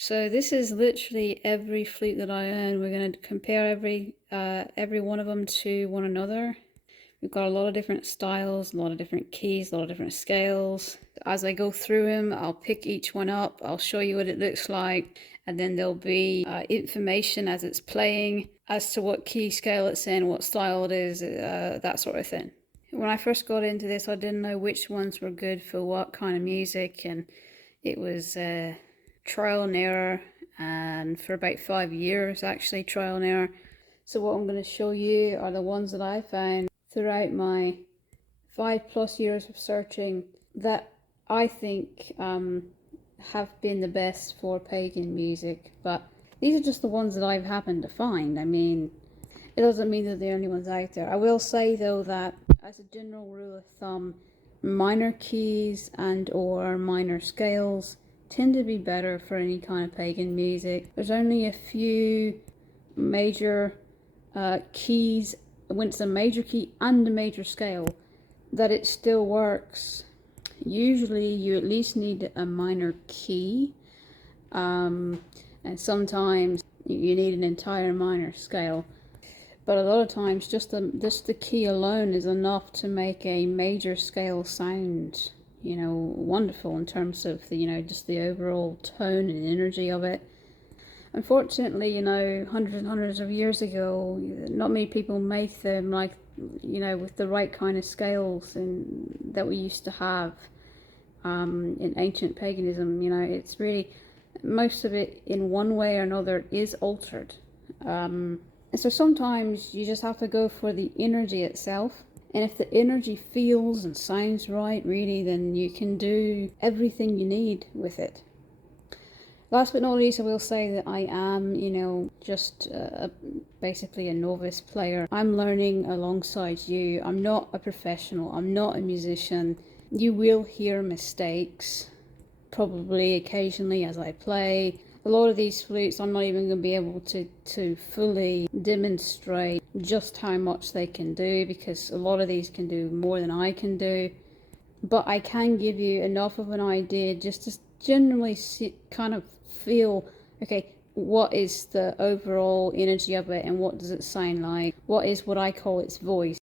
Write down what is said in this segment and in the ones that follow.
So this is literally every flute that I own. We're going to compare every one of them to one another. We've got a lot of different styles, a lot of different keys, a lot of different scales. As I go through them, I'll pick each one up, I'll show you what it looks like, and then there'll be information as it's playing as to what key scale it's in, what style it is, that sort of thing. When I first got into this, I didn't know which ones were good for what kind of music, and it was trial and error, and for about 5 years actually trial and error. So what I'm going to show you are the ones that I found throughout my 5+ years of searching that I think have been the best for pagan music. But these are just the ones that I've happened to find. I mean, it doesn't mean they're the only ones out there. I will say though that as a general rule of thumb, minor keys and or minor scales tend to be better for any kind of pagan music. There's only a few major keys, when it's a major key and a major scale, that it still works. Usually you at least need a minor key, and sometimes you need an entire minor scale. But a lot of times just the key alone is enough to make a major scale sound, wonderful in terms of the, just the overall tone and energy of it. Unfortunately, hundreds and hundreds of years ago, not many people make them like, with the right kind of scales and that we used to have in ancient paganism. It's really, most of it in one way or another is altered. So sometimes you just have to go for the energy itself. And if the energy feels and sounds right, really, then you can do everything you need with it. Last but not least, I will say that I am, just basically a novice player. I'm learning alongside you. I'm not a professional. I'm not a musician. You will hear mistakes, probably occasionally as I play. A lot of these flutes, I'm not even going to be able to fully demonstrate just how much they can do, because a lot of these can do more than I can do. But I can give you enough of an idea just to generally kind of feel, okay, what is the overall energy of it and what does it sound like? What is what I call its voice?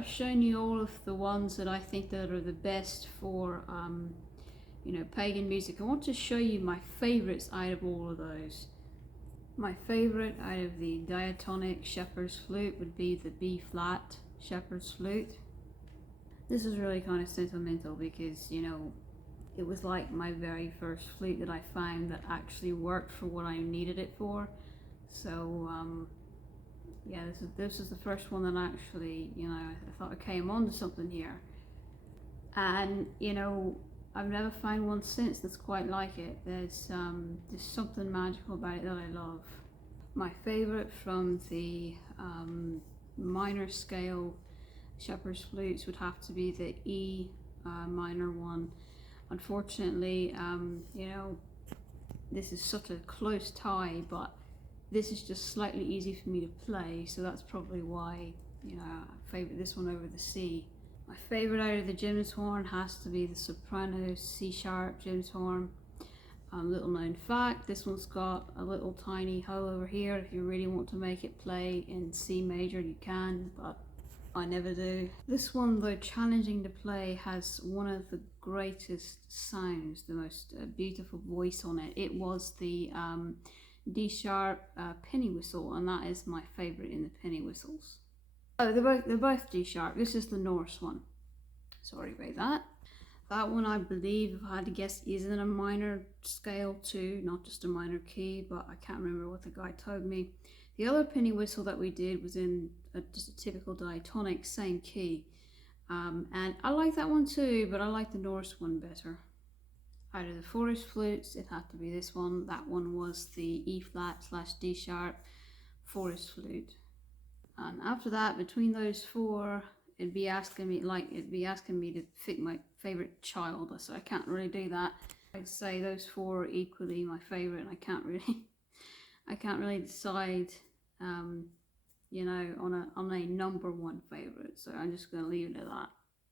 I've shown you all of the ones that I think that are the best for you know, pagan music. I want to show you my favorites out of all of those. My favorite out of the diatonic shepherd's flute would be the B flat shepherd's flute. This is really kind of sentimental because, you know, it was like my very first flute that I found that actually worked for what I needed it for. So yeah, this is the first one that actually, you know, I thought, okay, I'm onto something here. And you know, I've never found one since that's quite like it. There's something magical about it that I love. My favorite from the minor scale shepherd's flutes would have to be the E minor one. Unfortunately, you know, this is such a close tie, but this is just slightly easy for me to play, so that's probably why, you know, I favourite this one over the C. My favourite out of the Jim's horn has to be the soprano C sharp Jim's horn. Little known fact, this one's got a little tiny hole over here. If you really want to make it play in C major, you can, but I never do. This one, though challenging to play, has one of the greatest sounds, the most beautiful voice on it. It was the D sharp penny whistle, and that is my favourite in the penny whistles. Oh, they're both D sharp. This is the Norse one. Sorry about that. That one, I believe, if I had to guess, is in a minor scale too, not just a minor key, but I can't remember what the guy told me. The other penny whistle that we did was in just a typical diatonic, same key. And I like that one too, but I like the Norse one better. Out of the forest flutes, it had to be this one. That one was the E flat / D sharp forest flute. And after that, between those four, it'd be asking me to pick my favorite child, so I can't really do that. I'd say those four are equally my favorite, and I can't really decide, you know, on a number one favorite. So I'm just going to leave it at that.